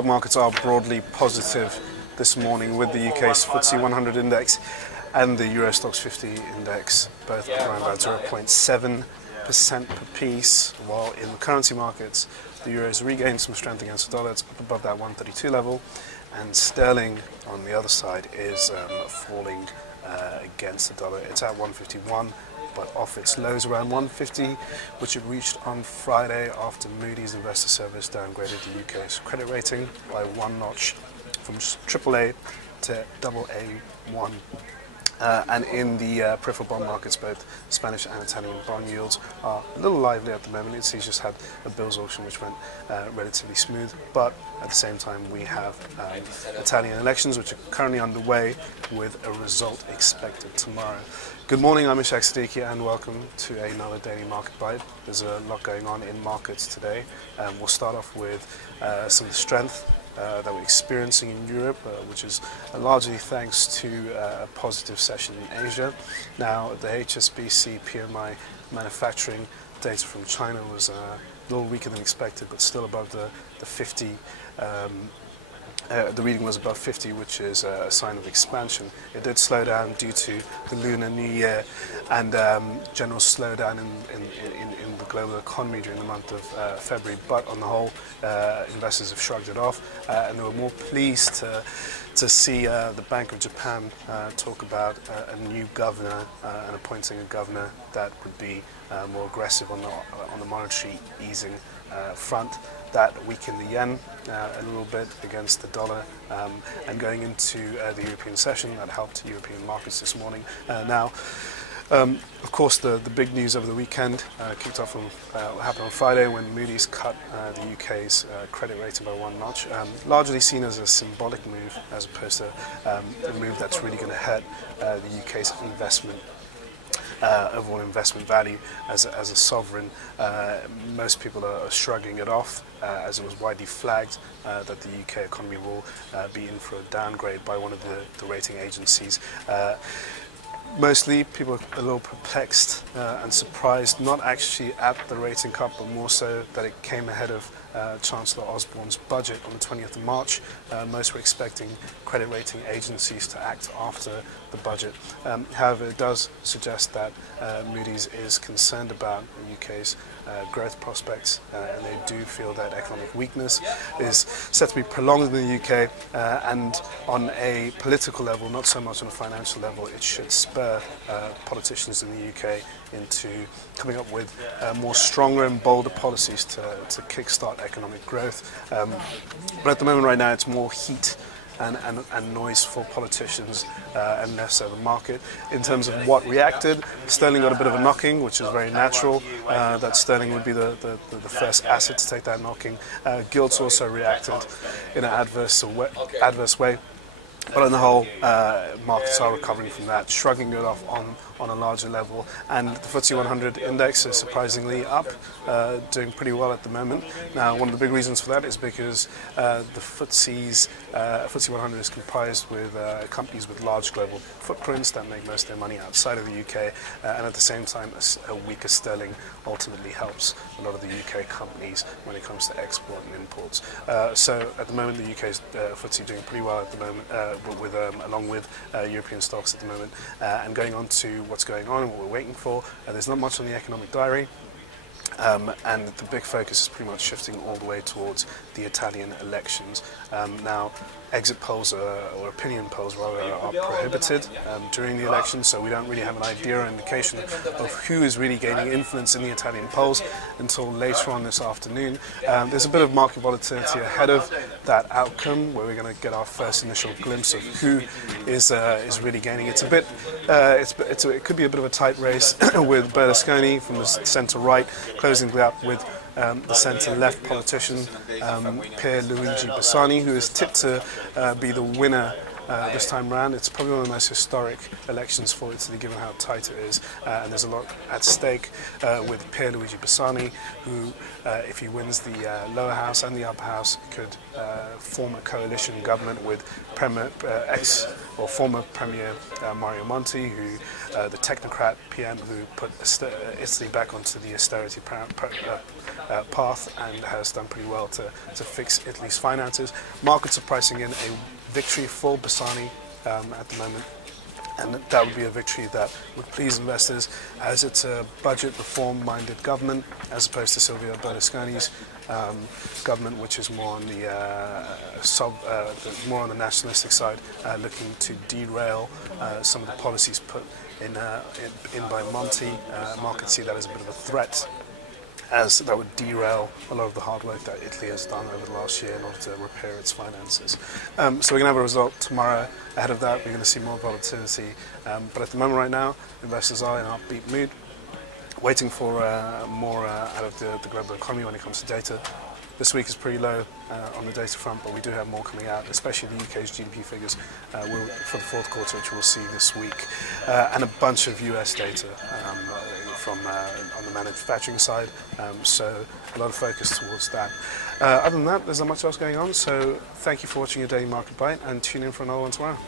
stock markets are broadly positive this morning, with the UK's FTSE 100 index and the Euro Stoxx 50 index both up around about 0.7% per piece, while in the currency markets the euro has regained some strength against the dollar. It's up above that 132 level, and sterling on the other side is falling against the dollar. It's at 151, but off its lows around 150, which it reached on Friday after Moody's Investor Service downgraded the UK's credit rating by one notch from AAA to AA1. And in the peripheral bond markets, both Spanish and Italian bond yields are a little lively at the moment. It's just had a bills auction which went relatively smooth, but at the same time we have Italian elections which are currently underway, with a result expected tomorrow. Good morning, I'm Ishaq Siddiqi and welcome to another Daily Market Bite. There's a lot going on in markets today. We'll start off with some of the strength that we're experiencing in Europe, which is largely thanks to a positive session in Asia. Now, the HSBC PMI manufacturing data from China was a little weaker than expected, but still above the 50. The reading was above 50, which is a sign of expansion. It did slow down due to the Lunar New Year and general slowdown in the global economy during the month of February. But on the whole, investors have shrugged it off, and they were more pleased to see the Bank of Japan talk about a new governor and appointing a governor that would be more aggressive on the monetary easing front. That weakened the yen a little bit against the dollar, and going into the European session, that helped European markets this morning. Now, of course, the big news over the weekend kicked off from what happened on Friday when Moody's cut the UK's credit rating by one notch, largely seen as a symbolic move as opposed to a move that's really going to hurt the UK's overall investment value as a sovereign. Most people are shrugging it off, as it was widely flagged that the UK economy will be in for a downgrade by one of the rating agencies. Mostly people are a little perplexed and surprised, not actually at the rating cut, but more so that it came ahead of Chancellor Osborne's budget on the 20th of March. Most were expecting credit rating agencies to act after the budget. However, it does suggest that Moody's is concerned about the UK's growth prospects, and they do feel that economic weakness is set to be prolonged in the UK, and on a political level, not so much on a financial level, it should spur politicians in the UK into coming up with more stronger and bolder policies to kickstart economic growth. But at the moment right now it's more heat and noise for politicians and less so the market. In terms of what reacted, sterling got a bit of a knocking, which is very natural. That sterling would be the first asset to take that knocking. Gilts also reacted in an adverse way. But on the whole, markets are recovering from that, shrugging it off on a larger level. And the FTSE 100 index is surprisingly up, doing pretty well at the moment. Now, one of the big reasons for that is because the FTSE 100 is comprised with companies with large global footprints that make most of their money outside of the UK, and at the same time, a weaker sterling ultimately helps a lot of the UK companies when it comes to export and imports. So at the moment, the UK's FTSE doing pretty well at the moment, along with European stocks at the moment. And going on to what's going on and what we're waiting for, there's not much on the economic diary. And the big focus is pretty much shifting all the way towards the Italian elections. Now, exit polls or opinion polls rather are prohibited during the election, so we don't really have an idea or indication of who is really gaining influence in the Italian polls until later on this afternoon. There's a bit of market volatility ahead of that outcome, where we're going to get our first initial glimpse of who is really gaining. It's a bit, it could be a bit of a tight race with Berlusconi from the centre-right closing the gap with the centre-left politician Pierluigi Bersani, who is tipped to be the winner this time round. It's probably one of the most historic elections for Italy, given how tight it is, and there's a lot at stake with Pierluigi Bersani, who, if he wins the lower house and the upper house, could form a coalition government with former Premier Mario Monti, who the technocrat PM who put Italy back onto the austerity path and has done pretty well to fix Italy's finances. Markets are pricing in a victory for Bersani at the moment, and that would be a victory that would please investors, as it's a budget reform-minded government as opposed to Silvio Berlusconi's government, which is more on the more on the nationalistic side, looking to derail some of the policies put in by Monti. Markets see that as a bit of a threat, as that would derail a lot of the hard work that Italy has done over the last year in order to repair its finances. So we're going to have a result tomorrow. Ahead of that, we're going to see more volatility. But at the moment right now, investors are in an upbeat mood, waiting for more out of the global economy when it comes to data. This week is pretty low on the data front, but we do have more coming out, especially the UK's GDP figures for the fourth quarter, which we'll see this week, and a bunch of US data from on the manufacturing side, so a lot of focus towards that. Other than that, there's not much else going on, so thank you for watching your Daily Market Bite, and tune in for another one tomorrow.